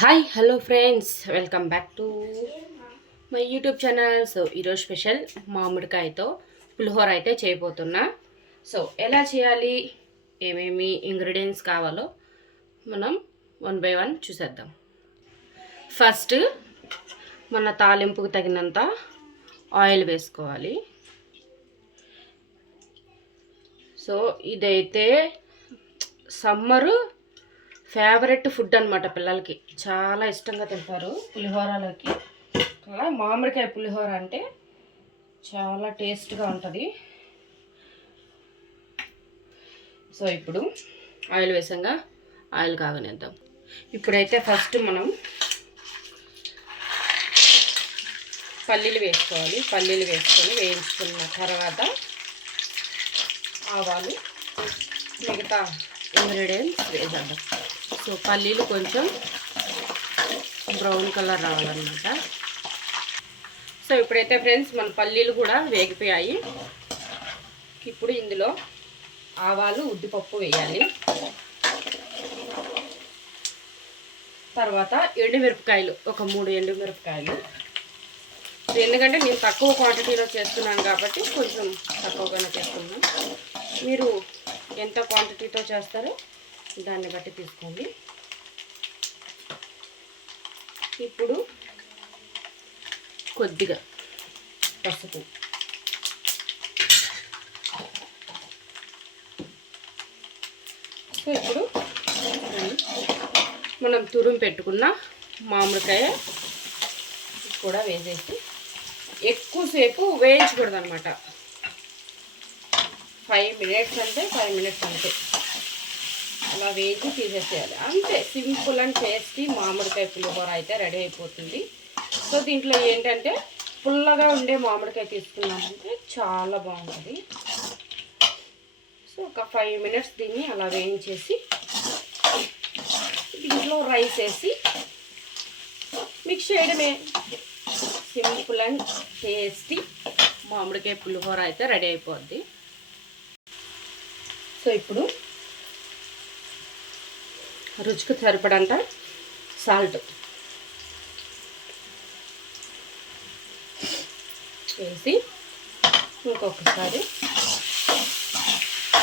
Hi hello friends, welcome back to my YouTube channel. So ఈరోజు special మామిడికాయతో పులిహోర అయితే చేయబోతున్నా. So ఎలా చేయాలి, ఏమేమి ఇంగ్రీడియంట్స్ కావాలో మనం 1 by 1 చూసేద్దాం. ఫస్ట్ మన తాలింపుకు తగినంత ఆయిల్ వేసుకోవాలి. సో ఇదైతే సమ్మరు ఫేవరెట్ ఫుడ్ అనమాట. పిల్లలకి చాలా ఇష్టంగా తింటారు పులిహోరలోకి. అలా మామిడికాయ పులిహోర అంటే చాలా టేస్ట్గా ఉంటుంది. సో ఇప్పుడు ఆయిల్ వేసాక ఆయిల్ కాగనిద్దాం. ఇప్పుడైతే ఫస్ట్ మనం పల్లీలు వేసుకోవాలి. పల్లీలు వేసుకొని వేయించుకున్న తర్వాత ఆవాలు, మిగతా ఇంగ్రీడియంట్స్ వేసేద్దాం. సో పల్లీలు కొంచెం బ్రౌన్ కలర్ రావాలన్నమాట. సో ఇప్పుడైతే ఫ్రెండ్స్ మన పల్లీలు కూడా వేగిపోయాయి. ఇప్పుడు ఇందులో ఆవాలు, ఉద్దిపప్పు వేయాలి. తర్వాత ఎండుమిరపకాయలు, ఒక 3 ఎండుమిరపకాయలు. ఎందుకంటే నేను తక్కువ క్వాంటిటీలో చేస్తున్నాను కాబట్టి కొంచెం తక్కువగానే చేస్తున్నాను. మీరు ఎంత క్వాంటిటీతో చేస్తారో దాన్ని బట్టి తీసుకోండి. ఇప్పుడు కొద్దిగా పసుపు, సో ఇప్పుడు మనం తురుము పెట్టుకున్న మామిడికాయ కూడా వేసేసి ఎక్కువసేపు వేయించకూడదు అనమాట. 5 minutes అంటే 5 minutes అంతే, అలా వేసి తీసేసేయాలి. అంతే, సింపుల్ అండ్ టేస్టీ మామిడికాయ పులిహోర అయితే రెడీ అయిపోతుంది. సో దీంట్లో ఏంటంటే పుల్లగా ఉండే మామిడికాయ తీసుకున్నామంటే చాలా బాగుంటుంది. సో ఒక 5 minutes దీన్ని అలా వేయించేసి దీంట్లో రైస్ వేసి మిక్స్ చేయడమే. సింపుల్ అండ్ టేస్టీ మామిడికాయ పులిహోర అయితే రెడీ అయిపోద్ది. సో ఇప్పుడు రుచికి సరిపడంత సాల్ట్ వేసి ఇంకొకసారి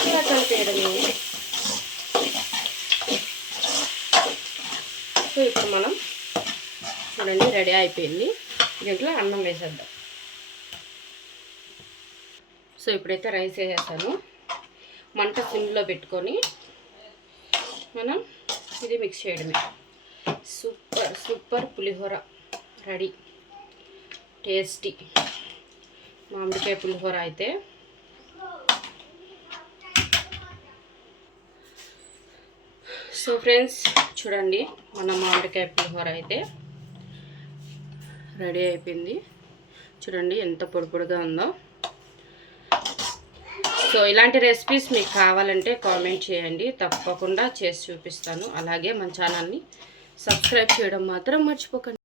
ఇలా కలిపేయడమే. సో ఇప్పుడు మనం చూడండి రెడీ అయిపోయింది. దీంట్లో అన్నం వేసేద్దాం. సో ఇప్పుడైతే రైస్ వేసేస్తాను. మంట సిమ్లో పెట్టుకొని మనం ఇది మిక్స్ చేయడమే. సూపర్ సూపర్ పులిహోర రెడీ. టేస్టీ మామిడికాయ పులిహోర అయితే సో ఫ్రెండ్స్ చూడండి, మన మామిడికాయ పులిహోర అయితే రెడీ అయిపోయింది. చూడండి ఎంత పొడి పొడిగా ఉందో. సో ఇలాంటి రెసిపీస్ మీకు కావాలంటే కామెంట్ చేయండి, తప్పకుండా చేసి చూపిస్తాను. అలాగే మన ఛానల్ని సబ్స్క్రైబ్ చేయడం మాత్రం మర్చిపోకండి.